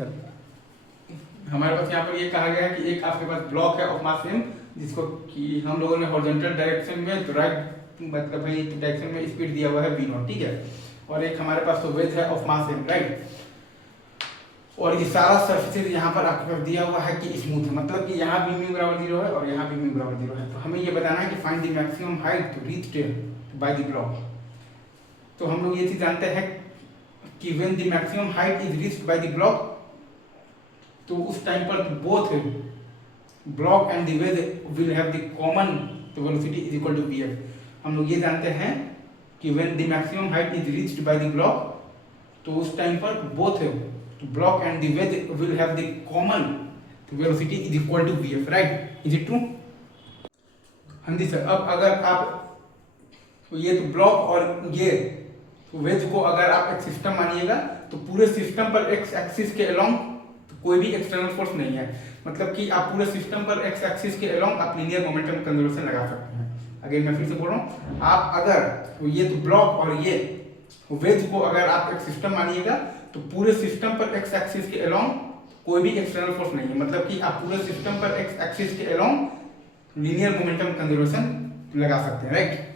Sir हमारे पास यहाँ पर ये कहा गया है कि एक आपके पास ब्लॉक है ऑफ मास m जिसको कि हम लोगों ने हॉरिजॉन्टल डायरेक्शन में तो राइट मतलब भाई डायरेक्शन में स्पीड दिया हुआ है v0, ठीक है। और एक हमारे पास तो वेज है ऑफ मास m, राइट। और ये सारा सरफेस यहाँ पर आपके पास दिया हुआ है कि स्मूथ है, मतलब कि यहाँ भी म्यू बराबर 0 है और यहाँ भी म्यू बराबर 0 है। तो हमें ये बताना है कि find the maximum height to reach by the block. तो हम लोग ये चीज जानते हैं कि when the maximum height is reached by the block, तो उस टाइम पर both block and the wedge will have the common velocity is equal to vf। हम लोग ये जानते हैं कि when the maximum height is reached by the block, तो उस टाइम पर both block and the wedge will have the common velocity is equal to vf, right. Is it true? हाँ जी सर। अब अगर आप ये तो ब्लॉक और ये वेज को अगर आप एक सिस्टम मानिएगा, तो पूरे सिस्टम पर एक्स एक्सिस के अलोंग कोई भी एक्सटर्नल फोर्स नहीं है, मतलब कि आप पूरे सिस्टम पर एक्स एक्सिस के अलोंग आप लीनियर मोमेंटम कंजर्वेशन लगा सकते हैं। अगर मैं फिर से बोल रहा हूँ, आप अगर ये तो ब्लॉक और ये वेज को अगर आप एक सिस्टम मानिएगा, तो पूरे सिस्टम पर एक्स एक्सिस के अलोंग कोई भी एक्सटर्नल फोर्स नहीं है, मतलब कि आप पूरे सिस्टम पर एक्स एक्सिस के अलोंग लीनियर मोमेंटम कंजर्वेशन लगा सकते हैं, राइट।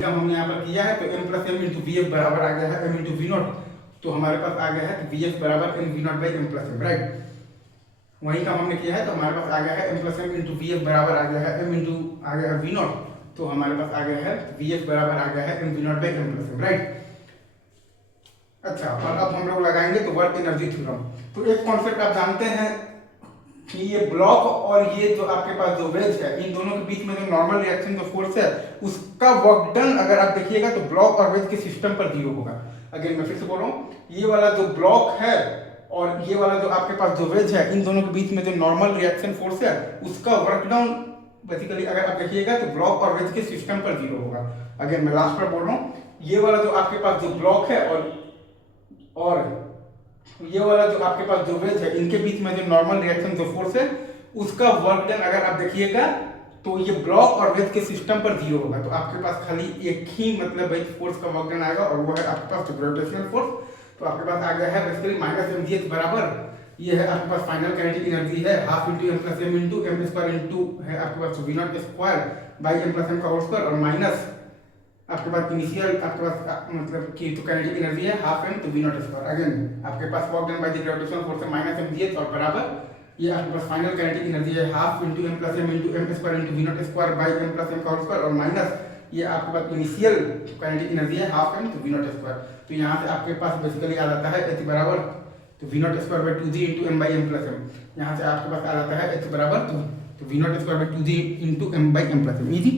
जब हमने यहाँ पर किया है तो m plus M into V F बराबर आ गया है m इंटू वी नॉट, तो हमारे पास आ गया है कि वी एफ बराबर M V not by M plus M, right. वही काम हमने किया है, तो हमारे पास आ गया है m plus M into V F बराबर आ गया है m इंटू आ गया है वी नॉट, तो हमारे पास आ गया है वी एफ बराबर आ गया है M V not by M plus M, right. अच्छा, और अब हम लोग लगाएंगे तो वर्क एनर्जी थ्योरम। तो एक कॉन्सेप्ट आप जानते हैं कि ये ब्लॉक और ये जो आपके पास जो वेज है, इन दोनों के बीच में जो नॉर्मल रिएक्शन जो फोर्स है, उसका वर्क डन अगर आप देखिएगा तो ब्लॉक और वेज के सिस्टम पर 0 होगा। अगर मैं फिर से बोल रहा हूँ, ये वाला जो ब्लॉक है और ये वाला जो आपके पास जो वेज है, इन दोनों के बीच में जो नॉर्मल रिएक्शन फोर्स है, उसका वर्क डाउन बेसिकली अगर आप देखिएगा तो ब्लॉक और वेज के सिस्टम पर 0 होगा। अगर मैं लास्ट पर बोल रहा हूँ, ये वाला जो आपके पास जो ब्लॉक है और ये वाला जो आपके पास जो वेज है, इनके बीच में जो नॉर्मल रिएक्शन जो फोर्स है, उसका वर्क डन अगर आप देखिएगा तो ये ब्लॉक और वेज के सिस्टम पर 0 होगा। तो आपके पास खाली एक ही मतलब वेज फोर्स का वर्क डन आएगा, और वो है आपके पास ग्रेविटेशनल फोर्स। तो आपके पास आ गया है basically minus M G H बराबर, ये है आपके पास फाइनल काइनेटिक एनर्जी है half into M plus M into M square into है आपके पास V not square by M plus M का होल स्क्वायर, और माइनस आपके पास इनिशियल आपके पास मतलब कि तो काइनेटिक एनर्जी है हाफ एम तो वी नॉट स्क्वायर। अगेन आपके पास work done by the gravitational force है माइनस एम जी एच, और बराबर ये आपके पास फाइनल काइनेटिक एनर्जी है half into M plus M into M square into V not square by M plus M का होल स्क्वायर, और minus ये आपके पास इनिशियल काइनेटिक एनर्जी है हाफ एम तो वी नॉट स्क्वायर। तो यहाँ से आपके पास बेसिकली आ जाता है एच बराबर तो V not square by 2g into M by M plus M. यहाँ से आपके पास आ जाता है एच बराबर तो V not square by 2g into M by M plus M. Easy.